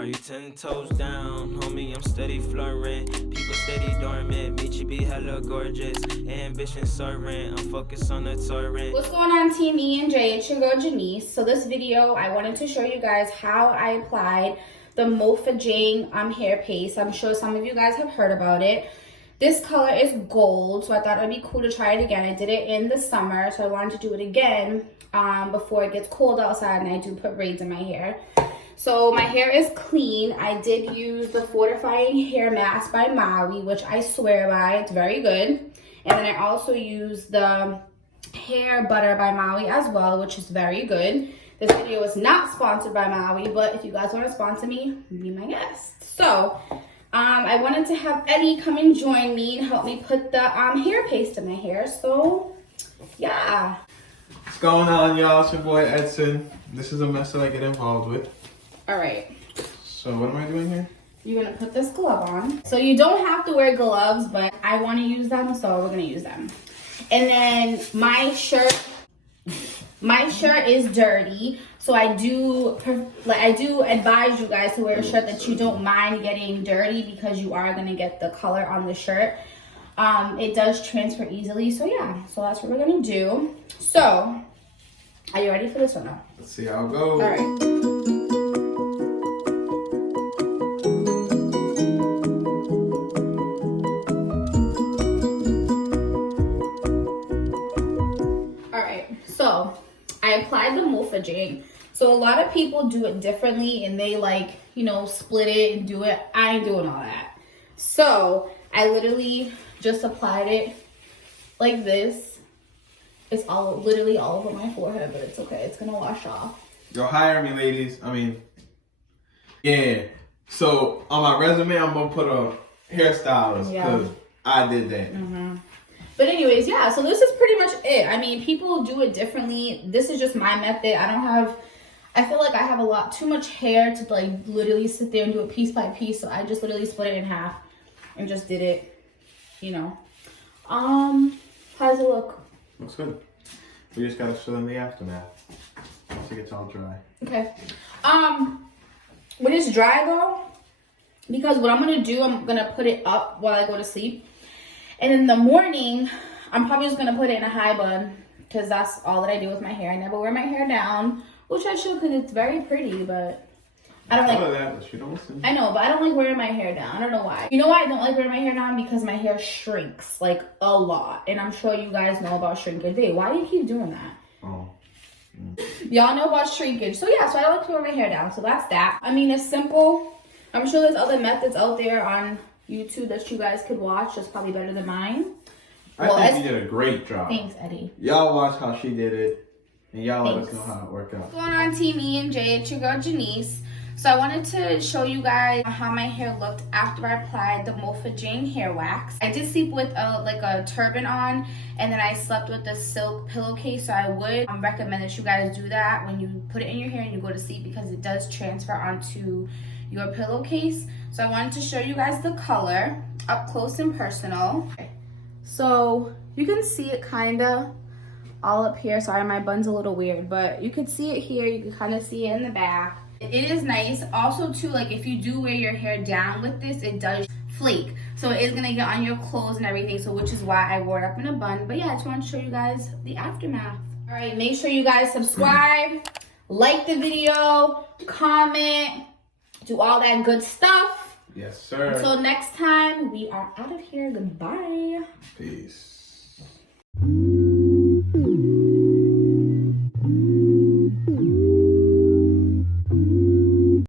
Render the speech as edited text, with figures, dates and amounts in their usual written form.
Are you 10 toes down? Homie, I'm steady flirting. People steady dormant. MEECH be hella gorgeous. Ambition soaring. I'm focused on the torrent. What's going on, Team E and J? It's your girl Janice. So this video, I wanted to show you guys how I applied the mofajang hair paste. I'm sure some of you guys have heard about it. This color is gold, so I thought it would be cool to try it again. I did it in the summer, so I wanted to do it again before it gets cold outside, and I do put braids in my hair. So my hair is clean. I did use the fortifying hair mask by Maui, which I swear by. It's very good. And then I also used the hair butter by Maui as well, which is very good. This video is not sponsored by Maui, but if you guys want to sponsor me, be my guest. So I wanted to have Eddie come and join me and help me put the hair paste in my hair. So yeah. What's going on, y'all? It's your boy Edson. This is a mess that I get involved with. All right. So what am I doing here? You're gonna put this glove on. So you don't have to wear gloves, but I want to use them, so we're gonna use them. And then my shirt is dirty, so I do advise you guys to wear a shirt that you don't mind getting dirty, because you are gonna get the color on the shirt. It does transfer easily, so yeah. So that's what we're gonna do. So, are you ready for this or no? Let's see how it goes. All right. So I applied the mofajang. So a lot of people do it differently, and they split it and do it. I ain't doing all that. So I literally just applied it like this. It's literally all over my forehead, but it's okay. It's gonna wash off. Yo, hire me, ladies. Yeah. So on my resume, I'm gonna put a hairstylist because I did that. Mm-hmm. But anyways, yeah, so this is pretty much it. I mean, people do it differently. This is just my method. I feel like I have too much hair to literally sit there and do it piece by piece. So I just literally split it in half and just did it, How does it look? Looks good. We just gotta fill in the aftermath once it gets all dry. Okay. When it's dry though, because what I'm gonna do, I'm gonna put it up while I go to sleep. And in the morning, I'm probably just going to put it in a high bun, because that's all that I do with my hair. I never wear my hair down, which I should, because it's very pretty, but I don't like that, but you don't listen. I know, but I don't like wearing my hair down. I don't know why. You know why I don't like wearing my hair down? Because my hair shrinks, a lot. And I'm sure you guys know about shrinkage. Hey, why do you keep doing that? Oh. Y'all know about shrinkage. So yeah, so I like to wear my hair down. So that's that. I mean, it's simple. I'm sure there's other methods out there on YouTube that you guys could watch. It's probably better than mine. I think you did a great job. Thanks, Eddie. Y'all watch how she did it, and y'all let us know how it worked out. What's going on, Team E and J? It's your girl Janice. So I wanted to show you guys how my hair looked after I applied the mofajang hair wax. I did sleep with a turban on, and then I slept with the silk pillowcase. So I would recommend that you guys do that when you put it in your hair and you go to sleep, because it does transfer onto your pillowcase. So I wanted to show you guys the color up close and personal. Okay. So you can see it kind of all up here. Sorry, my bun's a little weird, but you can see it here. You can kind of see it in the back. It is nice. Also too, if you do wear your hair down with this, it does flake. So it is gonna get on your clothes and everything. So which is why I wore it up in a bun. But yeah, I just want to show you guys the aftermath. All right, make sure you guys subscribe, like the video, comment, do all that good stuff. Yes, sir. Until next time, we are out of here. Goodbye. Peace.